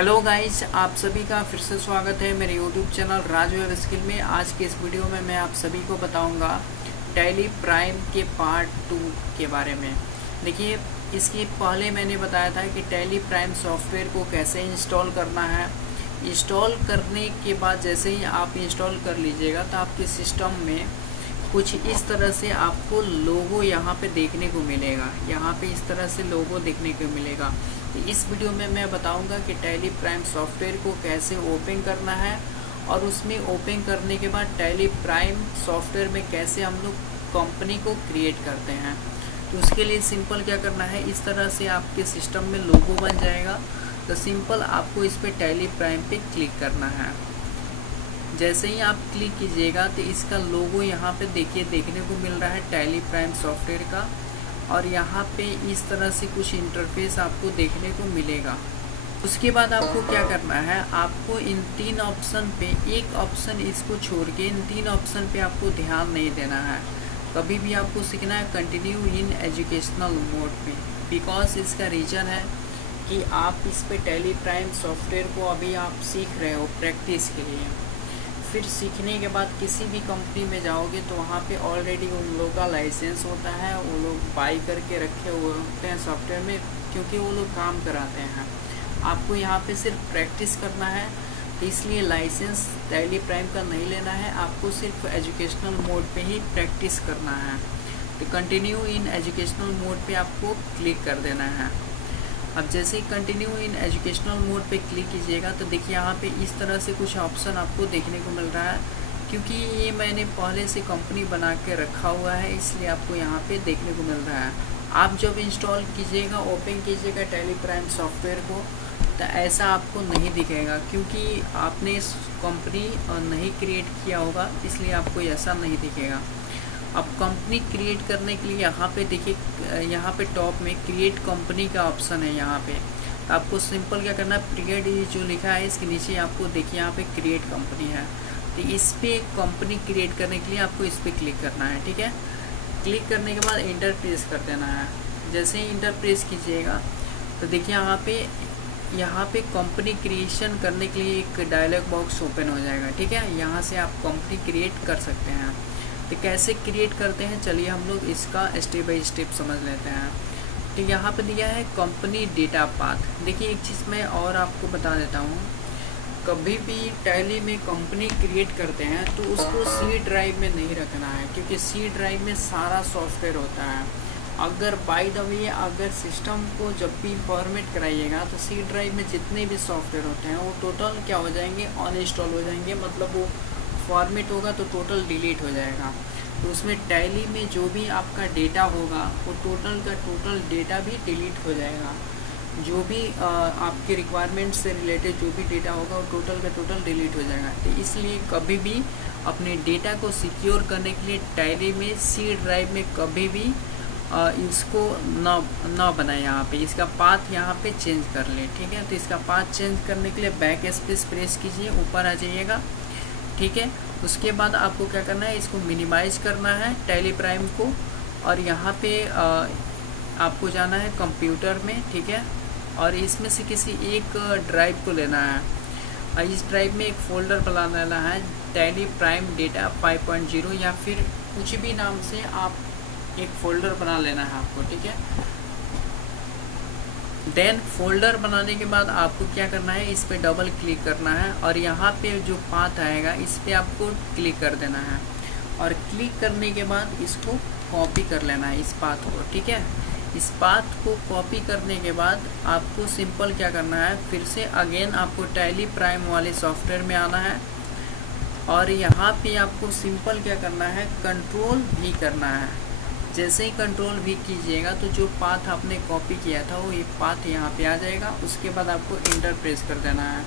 Hello guys, आप सभी का फिर से स्वागत है मेरे YouTube channel Raju web skill में। आज के इस वीडियो में मैं आप सभी को बताऊंगा टैली प्राइम के पार्ट 2 के बारे में। देखिए, इसके पहले मैंने बताया था कि टैली प्राइम सॉफ्टवेयर को कैसे इंस्टॉल करना है। इंस्टॉल करने के बाद जैसे ही आप इंस्टॉल कर लीजिएगा तो आपके सिस्टम में कुछ इस तरह से आपको लोगो यहाँ पे देखने को मिलेगा। यहाँ पे इस तरह से लोगो देखने को मिलेगा। तो इस वीडियो में मैं बताऊंगा कि टैली प्राइम सॉफ्टवेयर को कैसे ओपन करना है और उसमें ओपन करने के बाद टैली प्राइम सॉफ्टवेयर में कैसे हम लोग कंपनी को क्रिएट करते हैं। तो उसके लिए सिंपल क्या करना है, इस तरह से आपके सिस्टम में लोगो बन जाएगा। तो सिंपल आपको इस पर टैली प्राइम पे क्लिक करना है। जैसे ही आप क्लिक कीजिएगा तो इसका लोगो यहाँ पे देखिए देखने को मिल रहा है टैली प्राइम सॉफ्टवेयर का। और यहाँ पे इस तरह से कुछ इंटरफेस आपको देखने को मिलेगा। उसके बाद आपको क्या करना है, आपको इन 3 ऑप्शन पे एक ऑप्शन इसको छोड़ के इन 3 ऑप्शन पे आपको ध्यान नहीं देना है। कभी भी आपको सीखना है कंटिन्यू इन एजुकेशनल मोड पे, बिकॉज इसका रीज़न है कि आप इस पे टैली प्राइम सॉफ्टवेयर को अभी आप सीख रहे हो प्रैक्टिस के लिए। फिर सीखने के बाद किसी भी कंपनी में जाओगे तो वहाँ पे ऑलरेडी उन लोगों का लाइसेंस होता है, वो लोग बाई करके रखे हुए होते हैं सॉफ्टवेयर में, क्योंकि वो लोग काम कराते हैं। आपको यहाँ पे सिर्फ प्रैक्टिस करना है, तो इसलिए लाइसेंस टैली प्राइम का नहीं लेना है। आपको सिर्फ एजुकेशनल मोड पे ही प्रैक्टिस करना है। तो कंटिन्यू इन एजुकेशनल मोड पे आपको क्लिक कर देना है। अब जैसे ही कंटिन्यू इन एजुकेशनल मोड पे क्लिक कीजिएगा तो देखिए यहाँ पे इस तरह से कुछ ऑप्शन आपको देखने को मिल रहा है। क्योंकि ये मैंने पहले से कंपनी बना के रखा हुआ है, इसलिए आपको यहाँ पे देखने को मिल रहा है। आप जब इंस्टॉल कीजिएगा, ओपन कीजिएगा टैली प्राइम सॉफ्टवेयर को, तो ऐसा आपको नहीं दिखेगा, क्योंकि आपने इस कंपनी नहीं क्रिएट किया होगा, इसलिए आपको ऐसा नहीं दिखेगा। अब कंपनी क्रिएट करने के लिए यहाँ पे देखिए, यहाँ पे टॉप में क्रिएट कंपनी का ऑप्शन है। यहाँ पे आपको सिंपल क्या करना है, क्रिएट जो लिखा है इसके नीचे आपको देखिए यहाँ पे क्रिएट कंपनी है। तो इस पे कंपनी क्रिएट करने के लिए आपको इस पर क्लिक करना है। ठीक है, क्लिक करने के बाद इंटर प्रेस कर देना है। जैसे ही इंटर प्रेस कीजिएगा तो देखिए यहाँ पे कंपनी क्रिएशन करने के लिए एक डायलॉग बॉक्स ओपन हो जाएगा। ठीक है, यहाँ से आप कंपनी क्रिएट कर सकते हैं। तो कैसे क्रिएट करते हैं, चलिए हम लोग इसका स्टेप बाय स्टेप समझ लेते हैं। तो यहाँ पे दिया है कंपनी डेटा पाथ। देखिए, एक चीज़ मैं और आपको बता देता हूँ, कभी भी टैली में कंपनी क्रिएट करते हैं तो उसको सी ड्राइव में नहीं रखना है, क्योंकि सी ड्राइव में सारा सॉफ्टवेयर होता है। अगर बाय द वे अगर सिस्टम को जब भी फॉर्मेट कराइएगा तो सी ड्राइव में जितने भी सॉफ्टवेयर होते हैं वो टोटल क्या हो जाएंगे, अनइंस्टॉल हो जाएंगे। मतलब वो फॉर्मेट होगा तो टोटल डिलीट हो जाएगा। तो उसमें टैली में जो भी आपका डेटा होगा वो टोटल का टोटल डेटा भी डिलीट हो जाएगा। जो भी आपके रिक्वायरमेंट से रिलेटेड जो भी डेटा होगा वो टोटल का टोटल डिलीट हो जाएगा। तो इसलिए कभी भी अपने डेटा को सिक्योर करने के लिए टैली में सी ड्राइव में कभी भी इसको ना बनाए। यहाँ पे इसका पाथ यहाँ पे चेंज कर ले। ठीक है, तो इसका पाथ चेंज करने के लिए बैक स्पेस प्रेस कीजिए, ऊपर आ जाइएगा। ठीक है, उसके बाद आपको क्या करना है, इसको मिनिमाइज करना है टैली प्राइम को, और यहाँ पे आपको जाना है कंप्यूटर में। ठीक है, और इसमें से किसी एक ड्राइव को लेना है, और इस ड्राइव में एक फ़ोल्डर बना लेना है टैली प्राइम डेटा 5.0 या फिर कुछ भी नाम से आप एक फ़ोल्डर बना लेना है आपको। ठीक है, देन फोल्डर बनाने के बाद आपको क्या करना है, इस पे डबल क्लिक करना है और यहाँ पे जो पाथ आएगा इस पे आपको क्लिक कर देना है। और क्लिक करने के बाद इसको कॉपी कर लेना है इस पाथ को। ठीक है, इस पाथ को कॉपी करने के बाद आपको सिंपल क्या करना है, फिर से अगेन आपको टैली प्राइम वाले सॉफ्टवेयर में आना है, और यहाँ पे आपको सिंपल क्या करना है, कंट्रोल भी करना है। जैसे ही कंट्रोल भी कीजिएगा तो जो पाथ आपने कॉपी किया था वो ये पाथ यहाँ पे आ जाएगा। उसके बाद आपको इंटर प्रेस कर देना है।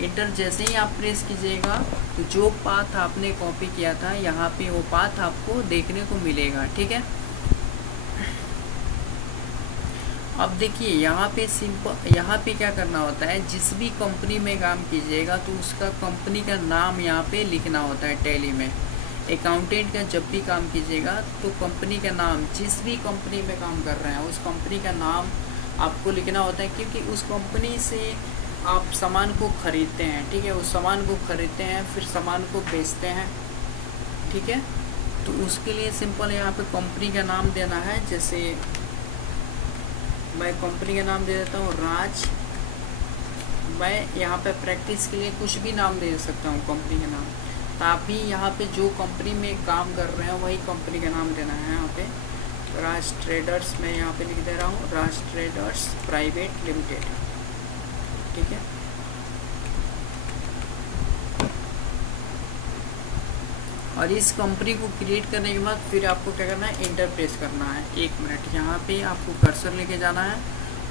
इंटर जैसे ही आप प्रेस कीजिएगा तो जो पाथ आपने कॉपी किया था यहाँ पे वो पाथ आपको देखने को मिलेगा। ठीक है, अब देखिए यहाँ पे सिंपल यहाँ पे क्या करना होता है, जिस भी कंपनी में काम कीजिएगा तो उसका कंपनी का नाम यहाँ पे लिखना होता है टैली में। अकाउंटेंट का जब भी काम कीजिएगा तो कंपनी का नाम, जिस भी कंपनी में काम कर रहे हैं उस कंपनी का नाम आपको लिखना होता है, क्योंकि उस कंपनी से आप सामान को ख़रीदते हैं, ठीक है, उस सामान को ख़रीदते हैं, फिर सामान को बेचते हैं, ठीक है। तो उसके लिए सिंपल यहाँ पे कंपनी का नाम देना है। जैसे मैं कंपनी का नाम दे देता हूँ राज। मैं यहाँ पे प्रैक्टिस के लिए कुछ भी नाम दे सकता हूँ कंपनी का नाम। तो आप भी यहाँ पे जो कंपनी में काम कर रहे हैं वही कंपनी का नाम देना है। यहाँ पे राज ट्रेडर्स मैं यहाँ पे लिख दे रहा हूँ, राज ट्रेडर्स प्राइवेट लिमिटेड, ठीक है। और इस कंपनी को क्रिएट करने के बाद फिर आपको क्या करना है, इंटर प्रेस करना है। 1 मिनट यहाँ पे आपको कर्सर लेके जाना है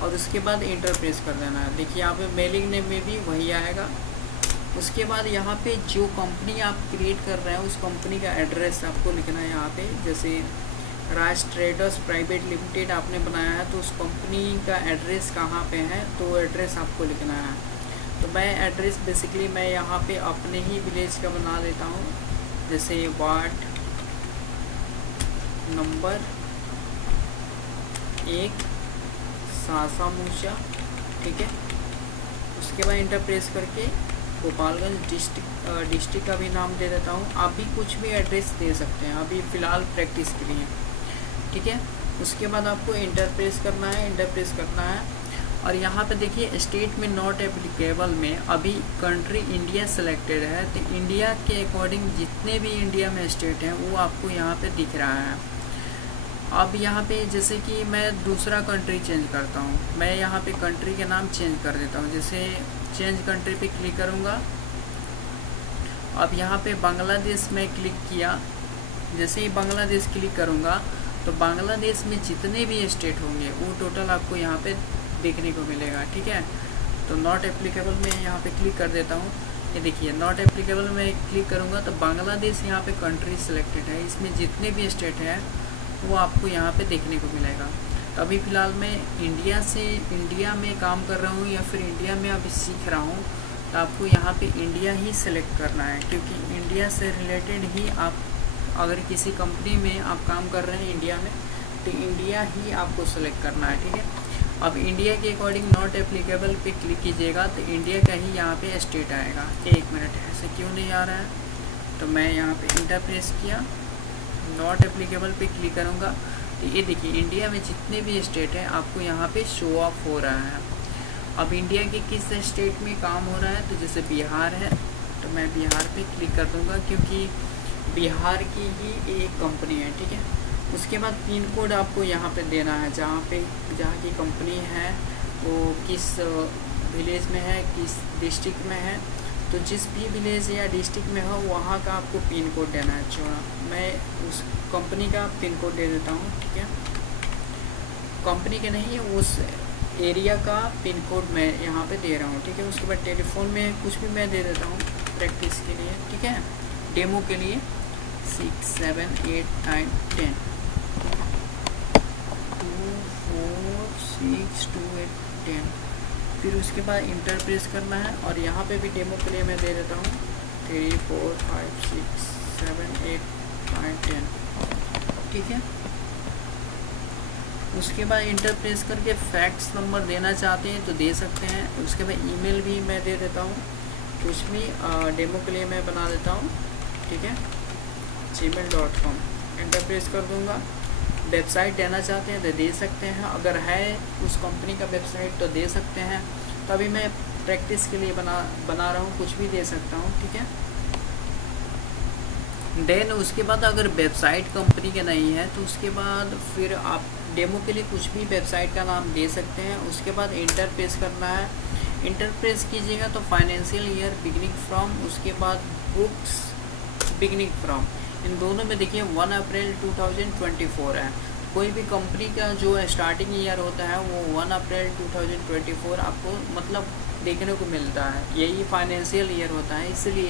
और उसके बाद इंटर प्रेस कर देना है। देखिए यहाँ पे मेलिंग नेम में भी वही आएगा। उसके बाद यहाँ पे जो कंपनी आप क्रिएट कर रहे हैं उस कंपनी का एड्रेस आपको लिखना है यहाँ पे। जैसे राज ट्रेडर्स प्राइवेट लिमिटेड आपने बनाया है तो उस कंपनी का एड्रेस कहाँ पे है, तो एड्रेस आपको लिखना है। तो मैं एड्रेस बेसिकली मैं यहाँ पे अपने ही विलेज का बना देता हूँ। जैसे वार्ड नंबर 1 सासामूसा, ठीक है। उसके बाद इंटर प्रेस करके गोपालगंज डिस्ट्रिक्ट का भी नाम दे देता हूँ। आप भी कुछ भी एड्रेस दे सकते हैं अभी फ़िलहाल प्रैक्टिस के लिए, ठीक है। उसके बाद आपको इंटर प्रेस करना है, इंटर प्रेस करना है। और यहाँ पे देखिए स्टेट में नॉट एप्लीकेबल में अभी कंट्री इंडिया सेलेक्टेड है। तो इंडिया के अकॉर्डिंग जितने भी इंडिया में स्टेट हैं वो आपको यहाँ पे दिख रहा है। अब यहाँ पे जैसे कि मैं दूसरा कंट्री चेंज करता हूँ, मैं यहाँ पे कंट्री के नाम चेंज कर देता हूँ। जैसे चेंज कंट्री पे क्लिक करूँगा। अब यहाँ पे बांग्लादेश में क्लिक किया। जैसे ही बांग्लादेश क्लिक करूँगा तो बांग्लादेश में जितने भी स्टेट होंगे वो टोटल आपको यहाँ पे देखने को मिलेगा, ठीक है। तो नॉट एप्लीकेबल में यहाँ पे क्लिक कर देता हूँ। ये देखिए नॉट एप्लीकेबल में क्लिक करूँगा तो बांग्लादेश यहाँ पे कंट्री सेलेक्टेड है। इसमें जितने भी स्टेट हैं वो आपको यहाँ पे देखने को मिलेगा। तो अभी फ़िलहाल मैं इंडिया में काम कर रहा हूँ या फिर इंडिया में अभी सीख रहा हूँ। तो आपको यहाँ पे इंडिया ही सेलेक्ट करना है, क्योंकि इंडिया से रिलेटेड ही आप अगर किसी कंपनी में आप काम कर रहे हैं इंडिया में तो इंडिया ही आपको सेलेक्ट करना है, ठीक है। अब इंडिया के अकॉर्डिंग नॉट एप्लीकेबल पे क्लिक कीजिएगा तो इंडिया का ही यहाँ पे स्टेट आएगा। 1 मिनट ऐसे क्यों नहीं आ रहा है, तो मैं यहाँ पे इंटर प्रेस किया, नॉट एप्लीकेबल पे क्लिक करूँगा तो ये देखिए इंडिया में जितने भी स्टेट हैं आपको यहाँ पे शो ऑफ हो रहा है। अब इंडिया के किस स्टेट में काम हो रहा है, तो जैसे बिहार है तो मैं बिहार पे क्लिक कर दूँगा क्योंकि बिहार की ही एक कंपनी है, ठीक है। उसके बाद पिन कोड आपको यहाँ पे देना है, जहाँ की कंपनी है वो किस विलेज में है, किस डिस्ट्रिक्ट में है। तो जिस भी विलेज या डिस्ट्रिक्ट में हो वहाँ का आपको पिन कोड देना है। जो मैं उस कंपनी का पिन कोड दे देता हूँ, ठीक है। कंपनी के नहीं, उस एरिया का पिन कोड मैं यहाँ पे दे रहा हूँ, ठीक है। उसके बाद टेलीफोन में कुछ भी मैं दे देता हूँ प्रैक्टिस के लिए, ठीक है, डेमो के लिए 6 7 8 9 10 2 4 6 2 8 10। फिर उसके बाद इंटर प्रेस करना है और यहाँ पे भी डेमो के लिए मैं दे देता हूँ 3 4 5 6 7 8 9 10, ठीक है। उसके बाद इंटर प्रेस करके फैक्स नंबर देना चाहते हैं तो दे सकते हैं। उसके बाद ईमेल भी मैं दे देता हूँ, कुछ भी डेमो के लिए मैं बना देता हूँ, ठीक है, gmail.com। इंटर प्रेस कर दूँगा। वेबसाइट देना चाहते हैं तो दे सकते हैं, अगर है उस कंपनी का वेबसाइट तो दे सकते हैं। तो अभी मैं प्रैक्टिस के लिए बना रहा हूँ, कुछ भी दे सकता हूँ, ठीक है। देन उसके बाद अगर वेबसाइट कंपनी का नहीं है तो उसके बाद फिर आप डेमो के लिए कुछ भी वेबसाइट का नाम दे सकते हैं। उसके बाद इंटर प्रेस करना है। इंटर प्रेस कीजिएगा तो फाइनेंशियल ईयर बिगिनिंग फ्रॉम, उसके बाद बुक्स बिगिनिंग फ्रॉम, इन दोनों में देखिए 1 अप्रैल 2024 है। कोई भी कंपनी का जो स्टार्टिंग ईयर होता है वो 1 अप्रैल 2024 आपको मतलब देखने को मिलता है। यही फाइनेंशियल ईयर होता है, इसलिए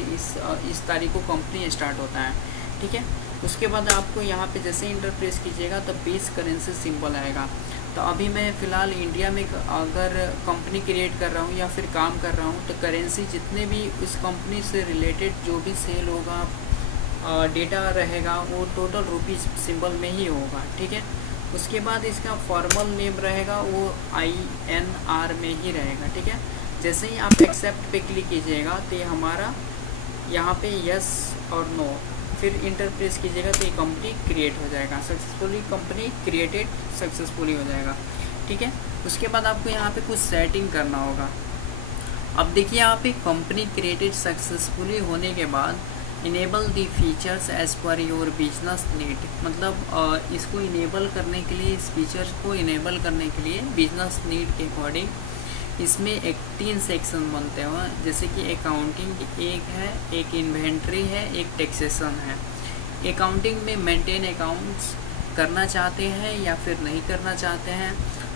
इस तारीख को कंपनी स्टार्ट होता है, ठीक है। उसके बाद आपको यहाँ पे जैसे इंटर प्रेस कीजिएगा तो बेस करेंसी सिंबल आएगा। तो अभी मैं फ़िलहाल इंडिया में अगर कंपनी क्रिएट कर रहा हूँ या फिर काम कर रहा हूँ तो करेंसी जितने भी उस कंपनी से रिलेटेड जो भी सेल होगा डेटा रहेगा वो टोटल रुपीज़ सिंबल में ही होगा, ठीक है। उसके बाद इसका फॉर्मल नेम रहेगा वो INR में ही रहेगा, ठीक है। जैसे ही आप एक्सेप्ट पे क्लिक कीजिएगा तो ये हमारा यहाँ पे यस और नो, फिर इंटर प्रेस कीजिएगा तो ये कंपनी क्रिएट हो जाएगा, सक्सेसफुली कंपनी क्रिएटेड सक्सेसफुली हो जाएगा। ठीक है, उसके बाद आपको यहाँ पे कुछ सेटिंग करना होगा। अब देखिए यहाँ पे कंपनी क्रिएटेड सक्सेसफुली होने के बाद enable the features as per your business need, मतलब इसको इनेबल करने के लिए, इस फीचर्स को इनेबल करने के लिए बिजनेस नीड के अकॉर्डिंग इसमें 3 सेक्शन बनते हैं। जैसे कि अकाउंटिंग एक है, एक इन्वेंट्री है, एक टैक्सेशन है। अकाउंटिंग में मेंटेन अकाउंट्स करना चाहते हैं या फिर नहीं करना चाहते हैं।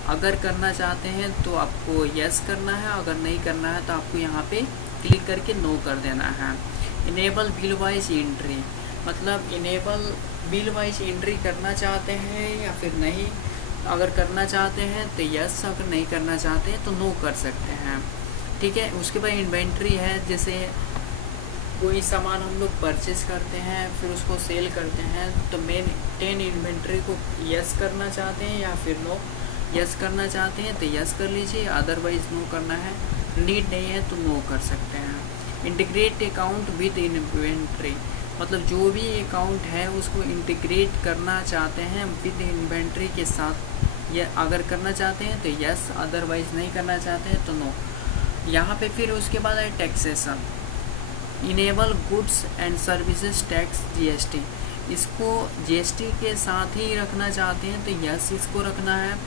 अगर करना चाहते हैं तो आपको यस करना है, अगर नहीं करना है तो आपको यहाँ पे क्लिक करके नो कर देना है। इनेबल बिल वाइज एंट्री, मतलब इनेबल बिल वाइज एंट्री करना चाहते हैं या फिर नहीं, अगर करना चाहते हैं तो यस, अगर नहीं करना चाहते हैं तो नो कर सकते हैं। ठीक है, उसके बाद इन्वेंट्री है, जैसे कोई सामान हम लोग परचेज करते हैं फिर उसको सेल करते हैं तो मेंटेन इन्वेंट्री को यस करना चाहते हैं या फिर नो। यस करना चाहते हैं तो यस कर लीजिए, अदरवाइज़ नो करना है, नीड नहीं है तो नो कर सकते हैं। इंटीग्रेट अकाउंट विद इन्वेंट्री, मतलब जो भी अकाउंट है उसको इंटीग्रेट करना चाहते हैं विद इन्वेंट्री के साथ, या अगर करना चाहते हैं तो यस, अदरवाइज़ नहीं करना चाहते हैं तो नो। यहाँ पे फिर उसके बाद है taxation, enable goods and services tax GST, इसको जीएसटी के साथ ही रखना चाहते हैं तो यस इसको रखना है।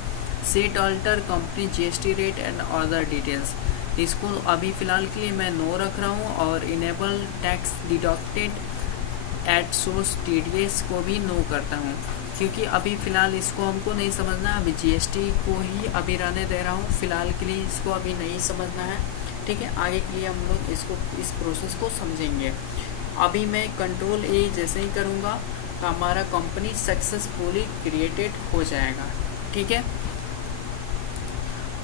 Set alter company GST rate and other details, इसको अभी फ़िलहाल के लिए मैं नो रख रहा हूँ। और enable tax deducted at source TDS को भी नो करता हूँ, क्योंकि अभी फ़िलहाल इसको हमको नहीं समझना है, अभी जीएसटी को ही अभी रहने दे रहा हूँ, फ़िलहाल के लिए इसको अभी नहीं समझना है। ठीक है, आगे के लिए हम लोग इसको, इस प्रोसेस को समझेंगे। अभी मैं कंट्रोल ए जैसे ही करूँगा तो हमारा कंपनी सक्सेसफुली क्रिएटेड हो जाएगा। ठीक है,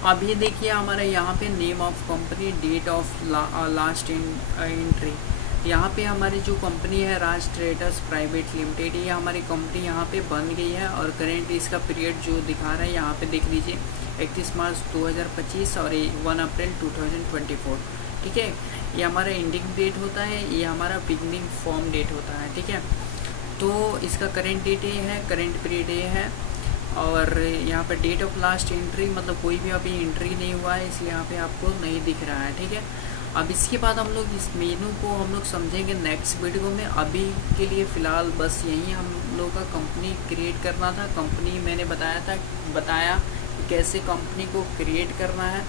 अब ये देखिए हमारा यहाँ पे name of company, date of last entry, यहाँ पे हमारी जो कंपनी है राज ट्रेडर्स प्राइवेट लिमिटेड, ये हमारी कंपनी यहाँ पे बन गई है। और करेंट इसका पीरियड जो दिखा रहा है यहाँ पे देख लीजिए 31 मार्च 2025 और 1 अप्रैल 2024। ठीक है, ये हमारा एंडिंग डेट होता है, ये हमारा बिगनिंग फॉर्म डेट होता है। ठीक है, तो इसका करेंट डेट ये है, करेंट पीरियड ये है। और यहाँ पर डेट ऑफ लास्ट एंट्री, मतलब कोई भी अभी एंट्री नहीं हुआ है इसलिए यहाँ पे आपको नहीं दिख रहा है। ठीक है, अब इसके बाद हम लोग इस मेनू को हम लोग समझेंगे नेक्स्ट वीडियो में। अभी के लिए फ़िलहाल बस यही हम लोग का कंपनी क्रिएट करना था। कंपनी मैंने बताया कि कैसे कंपनी को क्रिएट करना है।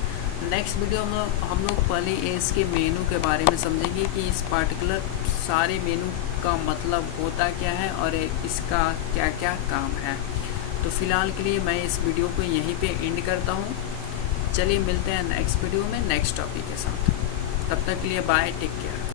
नेक्स्ट वीडियो में हम लोग पहले इसके मेनू के बारे में समझेंगे कि इस पार्टिकुलर सारे मेनू का मतलब होता क्या है और इसका क्या क्या काम है। तो फ़िलहाल के लिए मैं इस वीडियो को यहीं पे एंड करता हूँ। चलिए मिलते हैं नेक्स्ट वीडियो में नेक्स्ट टॉपिक के साथ। तब तक के लिए बाय, टेक केयर।